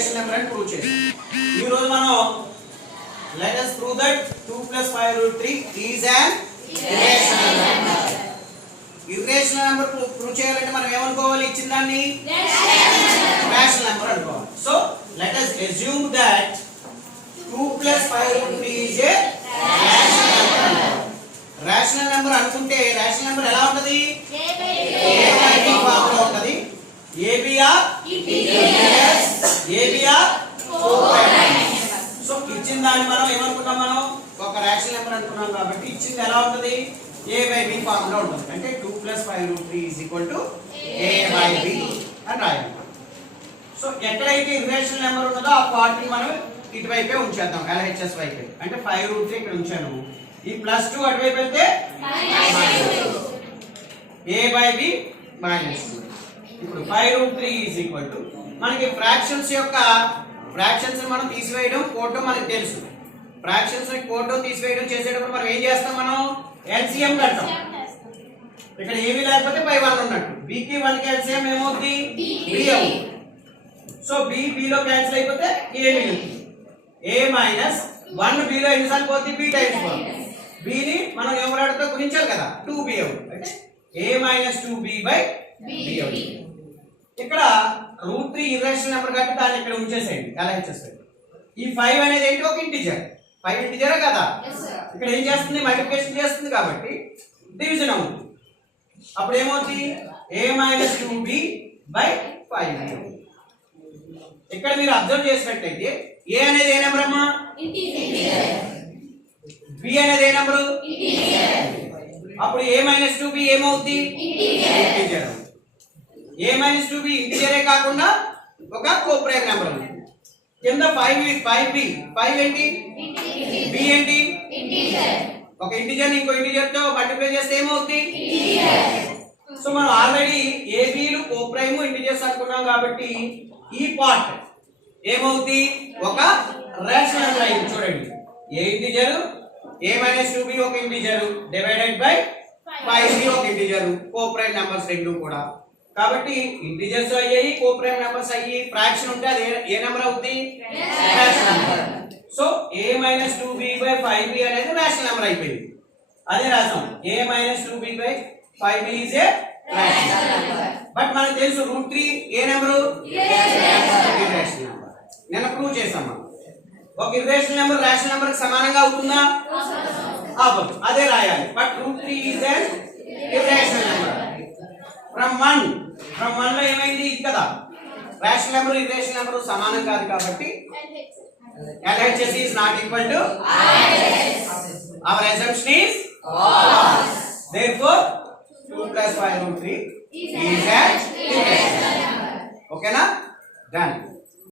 irrational number అని prove చేసాం. ఈ రోజు మనం let us prove that 2 plus 5 root 3 is an irrational number. irrational number prove చేయాలంటే మనం ఏమనుకోవాలి? ఇచ్చిన దాన్ని rational number అనుకోవాలి. So let us assume that 2 plus 5 root 3 is a rational number. rational number అనుకుంటే rational number ఎలా ఉంటది? a by b ఫార్మ్ లో ఉంటది. abr integers abr co-prime. So ఇచ్చిన దాన్ని మనం ఏమనుకుంటాం? మనం ఒక rational number అనుకున్నాం కాబట్టి ఇచ్చింది ఎలా ఉంటది? a by b ఫార్మ్ లో ఉంటుంది. అంటే 2 plus 5 root 3 is equal to a by b అని రాయాలి. సో ఎక్కడైతే irrational number ఉన్నదో ఆ పార్ట్ ని మనం ఇటువైపే ఉంచేద్దాం, LHS వైపే. అంటే 5 root 3 ఇక్కడ ఉంచాను, ఈ +2 అటువైపు వెళ్తే a by b -2. ఇప్పుడు 5 root 3 is equal to మనకి ఫ్రాక్షన్స్ యొక్క ఫ్రాక్షన్స్ మనం తీసివేయడం కోటం మనకు తెలుసు. ఫ్రాక్షన్స్ ని కోటం తీసివేయడం చేసేటప్పుడు మనం ఏం చేస్తాం? మనం LCM కడతాం. ఇక్కడ ఏమీ లేకపోతే పై 1 ఉన్నట్టు. b కి 1 కి LCM ఏమవుతుంది? b అవుతుంది. సో b b లో క్యాన్సిల్ అయిపోతే a మిగులుతుంది. a - 1 b లో ఎన్నిసార్లు పోతుంది? b టైమ్స్ పోతుంది. b ని మనం న్యూమరేటర్ తో గుణించాలి కదా, 2b అవుతుంది. అంటే a - 2b b అవుతుంది. ఇక్కడ √3 irrational నెంబర్ కాబట్టి దాన్ని ఇక్కడ ఉంచేసేయండి LHS. ఈ 5 అనేది ఏంటి? ఒక ఇంటిజర్. 5 ఇంటిజరే కదా. ఇక్కడ ఏం చేస్తుంది? మల్టిప్లికేషన్ చేస్తుంది కాబట్టి డివిజన్ అవుతుంది. అప్పుడు ఏమవుతుంది? a - 2b / 5. ఇక్కడ మీరు అబ్జర్వ్ చేసినట్లయితే a అనేది ఏ నెంబర్ అమ్మా? ఇంటిజర్. b అనేది ఏ నెంబరు? ఇంటిజర్. అప్పుడు a - 2b ఏమవుతుంది? ఇంటిజర్. a - 2b ఇంటిజరే కాకుండా ఒక కోప్రైమ్ నెంబర్ ఉంది. కింద 5b 5 ఏంటి? b ఏంటి? ఇంటిజర్. ఒక ఇంటిజర్ ఇంకో ఇంటిజర్ తో మల్టిప్లై చేస్తే ఏమవుతుంది? ఇంటిజర్. సో మనం ఆల్రెడీ ab లు కోప్రైమ్ ఇంటిజర్స్ అనుకున్నాం కాబట్టి ఈ పార్ట్ ఏమవుతుంది? ఒక రేషనల్ నెంబర్ అయింది. చూడండి, a ఇంటిజర్, a - 2b ఒక ఇంటిజర్ డివైడెడ్ బై 5b ఒక ఇంటిజర్, కోప్రైమ్ నంబర్స్ రెండు కూడా. కాబట్టి ఇంటిజర్స్ అయ్యాయి, కోప్రైమ్ నంబర్స్ అయ్యి, ఫ్రాక్షన్ ఉంటే అది ఏ నెంబర్ అవుతుంది? Rational number. So a - 2b / 5b అనేది రేషనల్ నెంబర్ అయిపోయింది. అదే రాసాం, a - 2b / 5b is a rational number. But మనకు తెలుసు √3 ఏ నెంబరు? Irrational number. నేను ప్రూవ్ చేసాము. ఒక ఇర్రేషనల్ నెంబర్ రేషనల్ నెంబర్ కి సమానంగా అవుతుందా? అవ్వదు. అదే రాయాలి. But √3 is an irrational number. From 1 లో ఏమైంది? కదా రేషనల్ నెంబర్ ఇర్రేషనల్ నెంబర్ సమానం కాదు కాబట్టి LHS is not equal to RHS. Our assumption is false. Therefore 2 plus 5 root 3 is an irrational number. Okay na? Done.